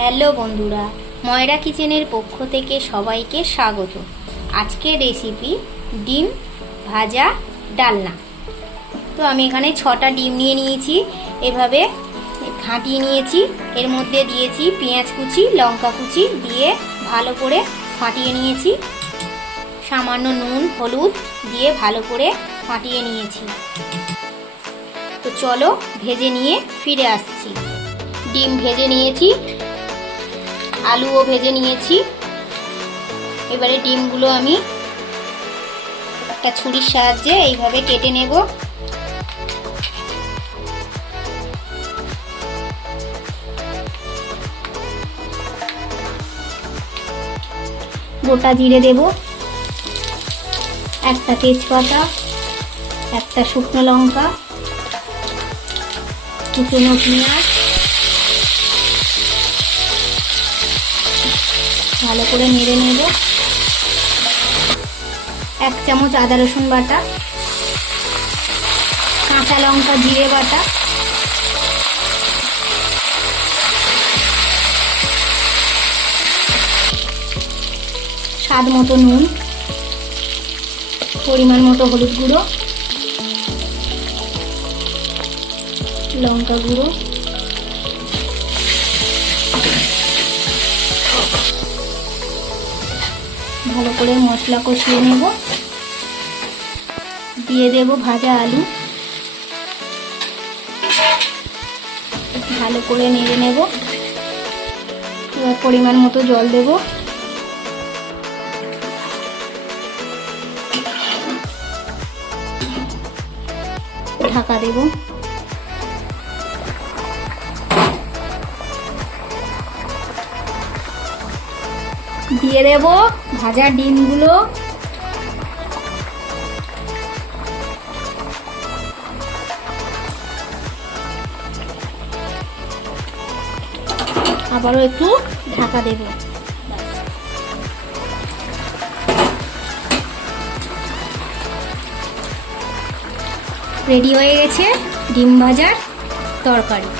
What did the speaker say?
Hello বন্ধুরা, ময়রা কিচেনের পক্ষ থেকে সবাইকে স্বাগত। আজকের রেসিপি ডিম ভাজা ডালনা। তো আমি এখানে 6টা ডিম নিয়ে নিয়েছি, এভাবে ফাটিয়ে নিয়েছি। এর মধ্যে দিয়েছি পেঁয়াজ কুচি, লঙ্কা কুচি দিয়ে ভালো করে ফাটিয়ে নিয়েছি। সামান্য নুন হলুদ দিয়ে ভালো করে ফাটিয়ে নিয়েছি। তো চলো ভেজে নিয়ে ফিরে আসছি। ডিম ভেজে নিয়েছি, আলুও ভেজে নিয়েছি। এবারে ডিমগুলো আমি একটা ছুরির সাহায্যে এইভাবে কেটে নেব। গোটা জিরে দেব, একটা তেজপাতা, একটা শুকনো লঙ্কা, কুচনো পেঁয়াজ, ভালো করে নেড়ে নেব। 1 চামচ আদা রসুন বাটা, কাঁচা লঙ্কা জিরে বাটা, স্বাদ মতো নুন, পরিমাণ মতো হলুদ গুঁড়ো, লঙ্কা গুঁড়ো, ভালো করে মশলা কষিয়ে নেব। দিয়ে দেব ভাজা আলু, ভালো করে নেড়ে নেব। এবার পরিমাণ মতো জল দেব। ঢাকা দেব। দিয়ে দেব ভাজা ডিমগুলো। আবারও একটু ঢাকা দেব। রেডি হয়ে গেছে ডিম ভাজার তরকারি।